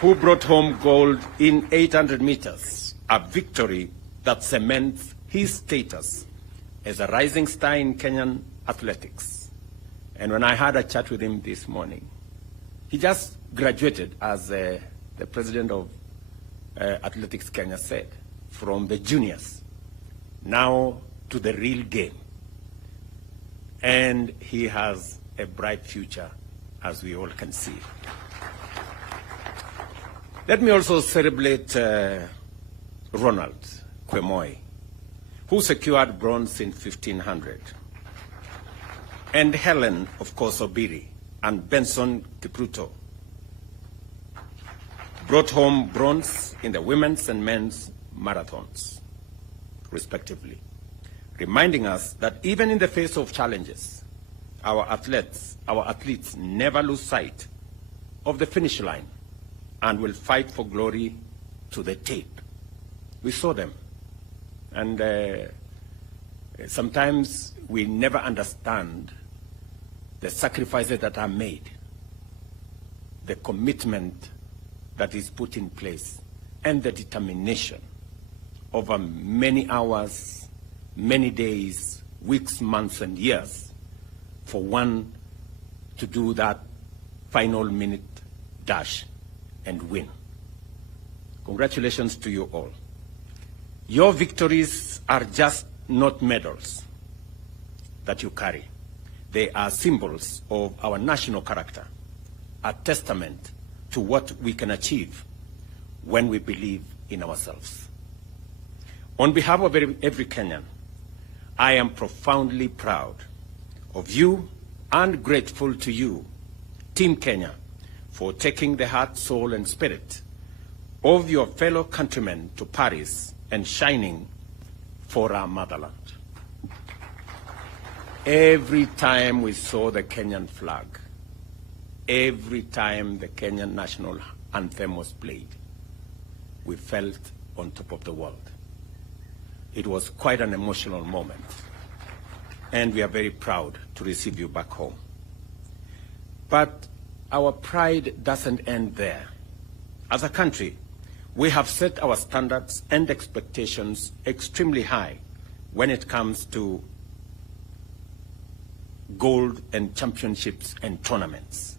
who brought home gold in 800 meters, a victory that cements his status as a rising star in Kenyan athletics. And when I had a chat with him this morning, he just graduated, as the president of Athletics Kenya said, from the juniors, now to the real game. And he has a bright future, as we all can see. Let me also celebrate Ronald Kwemoy, who secured bronze in 1,500. And Helen, of course, Obiri, and Benson Kipruto brought home bronze in the women's and men's marathons, respectively, reminding us that even in the face of challenges, our athletes never lose sight of the finish line and will fight for glory to the tape. We saw them, and sometimes we never understand the sacrifices that are made, the commitment that is put in place, and the determination over many hours, many days, weeks, months, and years for one to do that final minute dash and win. Congratulations to you all. Your victories are just not medals that you carry. They are symbols of our national character, a testament to what we can achieve when we believe in ourselves. On behalf of every Kenyan, I am profoundly proud of you and grateful to you, Team Kenya, for taking the heart, soul, and spirit of your fellow countrymen to Paris and shining for our motherland. Every time we saw the Kenyan flag, every time the Kenyan national anthem was played, we felt on top of the world. It was quite an emotional moment, and we are very proud to receive you back home. But our pride doesn't end there. As a country, we have set our standards and expectations extremely high when it comes to gold and championships and tournaments.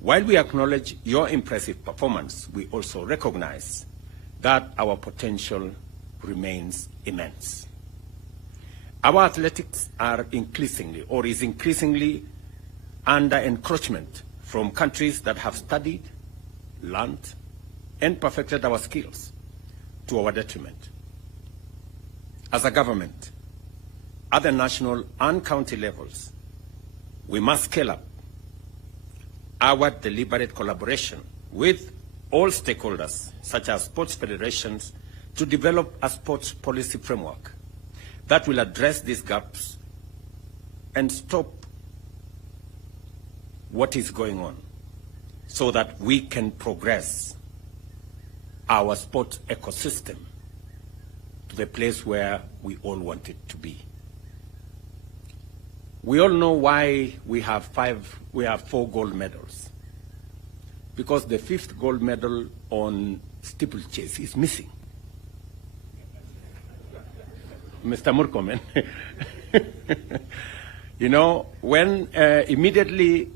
While we acknowledge your impressive performance, we also recognize that our potential remains immense. Our athletics are is increasingly under encroachment from countries that have studied, learned, and perfected our skills to our detriment. As a government, at the national and county levels, we must scale up our deliberate collaboration with all stakeholders, such as sports federations, to develop a sports policy framework that will address these gaps and stop what is going on so that we can progress our sports ecosystem to the place where we all want it to be. We all know why we have 4 gold medals. Because the 5th gold medal on steeplechase is missing. Mr. Murkomen, you know, when immediately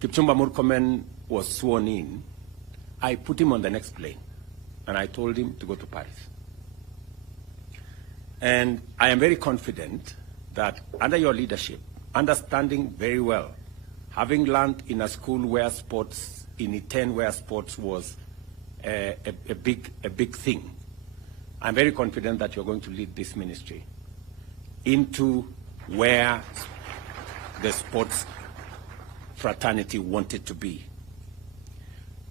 Kipchumba Murkomen was sworn in, I put him on the next plane, and I told him to go to Paris. And I am very confident that under your leadership, understanding very well, having learned in a school where sports, in Iten where sports was a big thing, I'm very confident that you're going to lead this ministry into where the sports fraternity wanted to be.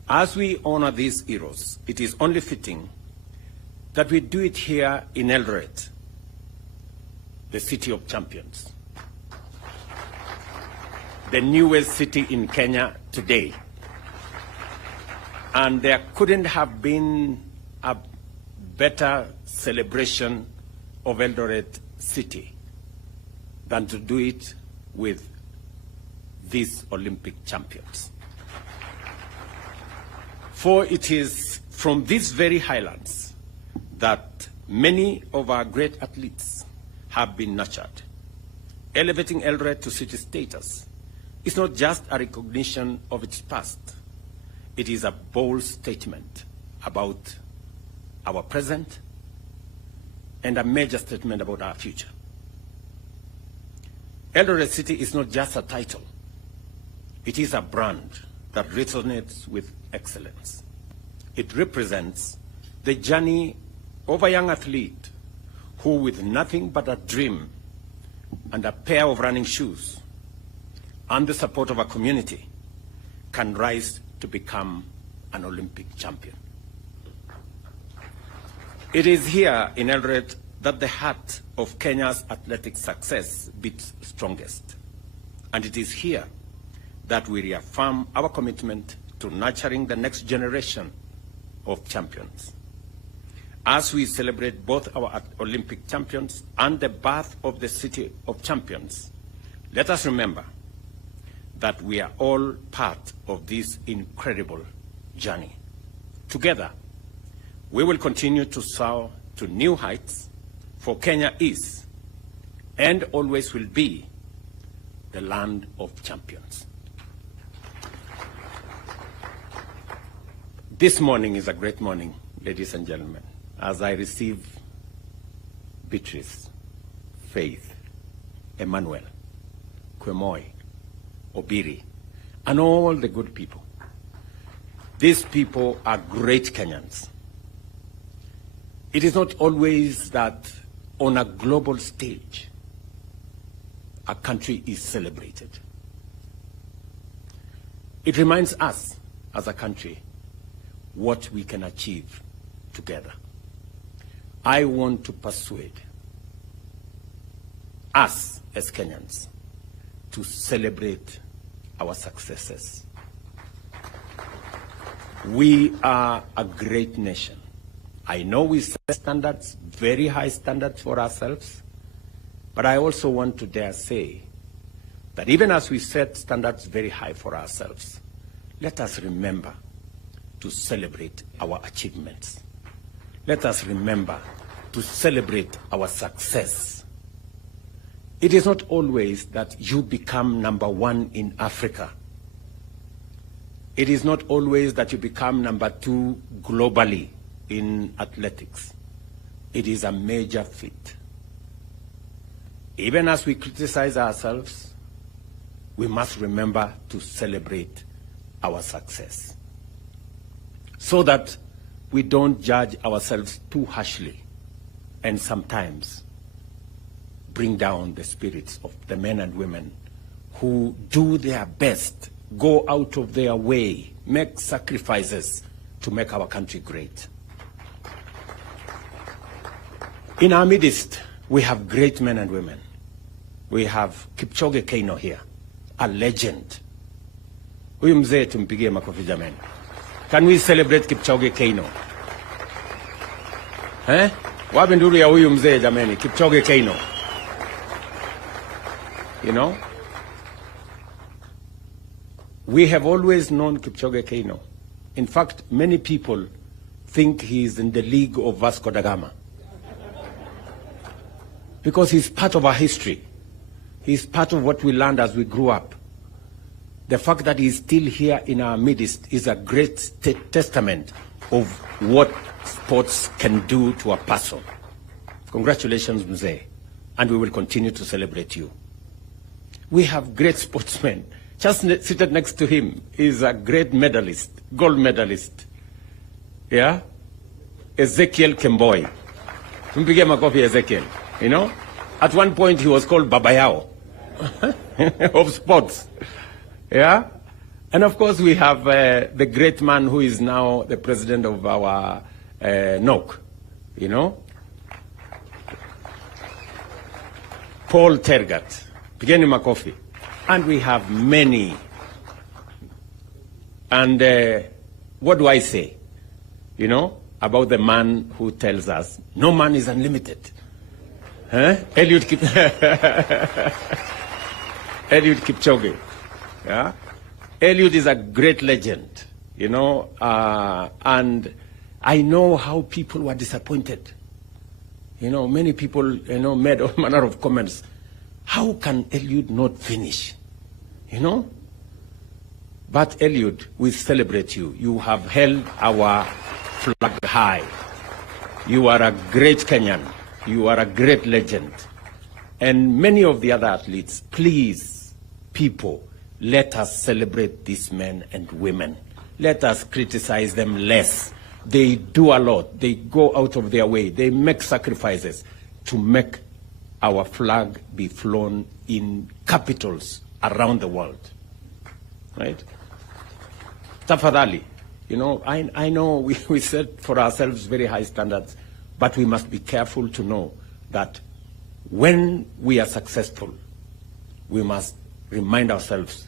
As we honor these heroes, it is only fitting that we do it here in Eldoret, the city of champions, the newest city in Kenya today. And there couldn't have been a better celebration of Eldoret city than to do it with these Olympic champions. For it is from these very highlands that many of our great athletes have been nurtured. Elevating Eldoret to city status is not just a recognition of its past. It is a bold statement about our present and a major statement about our future. Eldoret City is not just a title. It is a brand that resonates with excellence. It represents the journey of a young athlete who, with nothing but a dream and a pair of running shoes and the support of a community, can rise to become an Olympic champion. It is here in Eldoret that the heart of Kenya's athletic success beats strongest. And it is here that we reaffirm our commitment to nurturing the next generation of champions. As we celebrate both our Olympic champions and the birth of the City of Champions, let us remember that we are all part of this incredible journey. Together, we will continue to soar to new heights, for Kenya is and always will be the land of champions. This morning is a great morning, ladies and gentlemen, as I receive Beatrice, Faith, Emmanuel, Kwemoy, Obiri, and all the good people. These people are great Kenyans. It is not always that on a global stage, a country is celebrated. It reminds us as a country what we can achieve together. I want to persuade us as Kenyans to celebrate our successes. We are a great nation. I know we set standards, very high standards for ourselves, but I also want to dare say that even as we set standards very high for ourselves, let us remember to celebrate our achievements. Let us remember to celebrate our success. It is not always that you become #1 in Africa. It is not always that you become #2 globally in athletics. It is a major feat. Even as we criticize ourselves, we must remember to celebrate our success so that we don't judge ourselves too harshly and sometimes bring down the spirits of the men and women who do their best, go out of their way, make sacrifices to make our country great. In our midst, we have great men and women. We have Kipchoge Keino here, a legend. Huyu mzee tumpigie makofi jamani. Can we celebrate Kipchoge Keino? Wapi nduru ya huyu mzee jamani, Kipchoge Keino. You know? We have always known Kipchoge Keino. In fact, many people think he is in the league of Vasco da Gama. Because he's part of our history. He's part of what we learned as we grew up. The fact that he's still here in our midst is a great testament of what sports can do to a person. Congratulations, Mzee. And we will continue to celebrate you. We have great sportsmen. Just seated next to him is a great medalist, gold medalist. Yeah? Ezekiel Kemboi. Tumpigie makofi Ezekiel. You know? At one point he was called Babayao of sports. Yeah? And of course we have the great man who is now the president of our NOC. You know? Paul Tergat. Pigeni makofi. And we have many. And what do I say? You know, about the man who tells us, no man is unlimited. Eliud Kipchoge. Yeah? Eliud is a great legend, you know, and I know how people were disappointed. You know, many people, you know, made all manner of comments. How can Eliud not finish? You know? But Eliud, we celebrate you. You have held our flag high. You are a great Kenyan. You are a great legend. And many of the other athletes, please, people, let us celebrate these men and women. Let us criticize them less. They do a lot. They go out of their way. They make sacrifices to make our flag be flown in capitals around the world. Right? Tafadhali, you know, I know we set for ourselves very high standards, but we must be careful to know that when we are successful, we must remind ourselves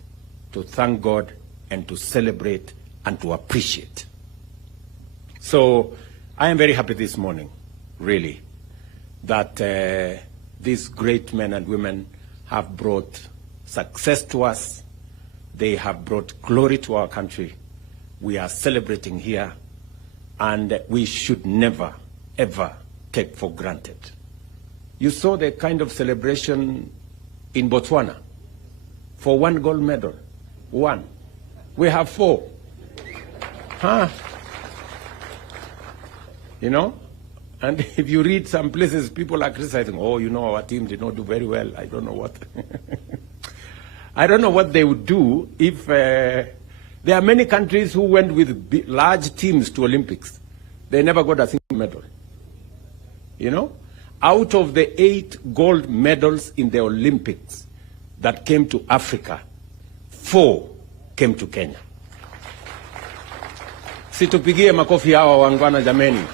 to thank God and to celebrate and to appreciate. So I am very happy this morning, really, that these great men and women have brought success to us. They have brought glory to our country. We are celebrating here, and we should never, ever take for granted. You saw the kind of celebration in Botswana for 1 gold medal. 1. We have 4. you know. And if you read some places, people are criticizing, oh, you know, our team did not do very well. I don't know what. I don't know what they would do if there are many countries who went with large teams to Olympics. They never got a single medal. You know, out of the 8 gold medals in the Olympics that came to Africa, 4 came to Kenya. Situpigie makofi hawa wangwana jameni.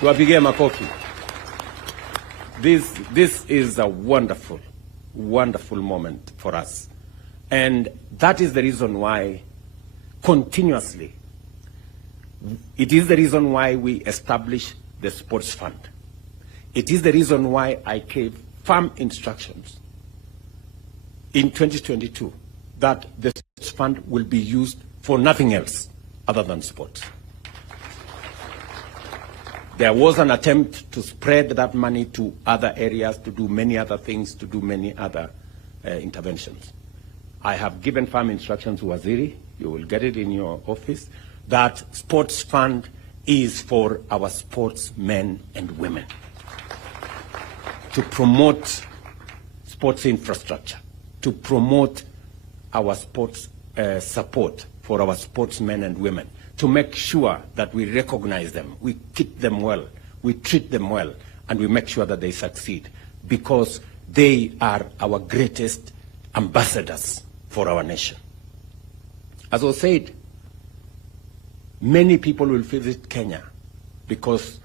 Tuwapigie makofi. This is a wonderful, wonderful moment for us. And that is the reason why continuously, it is the reason why we established the Sports Fund. It is the reason why I gave firm instructions in 2022 that the Sports Fund will be used for nothing else other than sports. There was an attempt to spread that money to other areas, to do many other things, to do many other interventions. I have given firm instructions to Waziri, you will get it in your office, that Sports Fund is for our sportsmen and women, to promote sports infrastructure, to promote our sports support for our sportsmen and women, to make sure that we recognize them, we keep them well, we treat them well, and we make sure that they succeed, because they are our greatest ambassadors for our nation. As I said, many people will visit Kenya because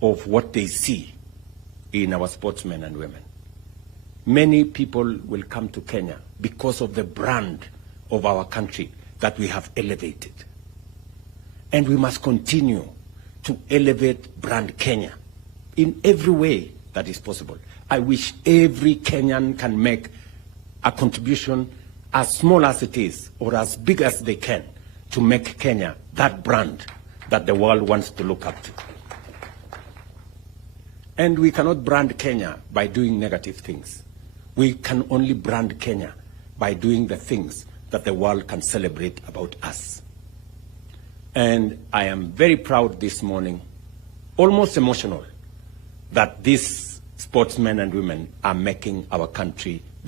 of what they see in our sportsmen and women. Many people will come to Kenya because of the brand of our country that we have elevated. And we must continue to elevate brand Kenya in every way that is possible. I wish every Kenyan can make a contribution, as small as it is, or as big as they can, to make Kenya that brand that the world wants to look up to. And we cannot brand Kenya by doing negative things. We can only brand Kenya by doing the things that the world can celebrate about us. And I am very proud this morning, almost emotional, that these sportsmen and women are making our country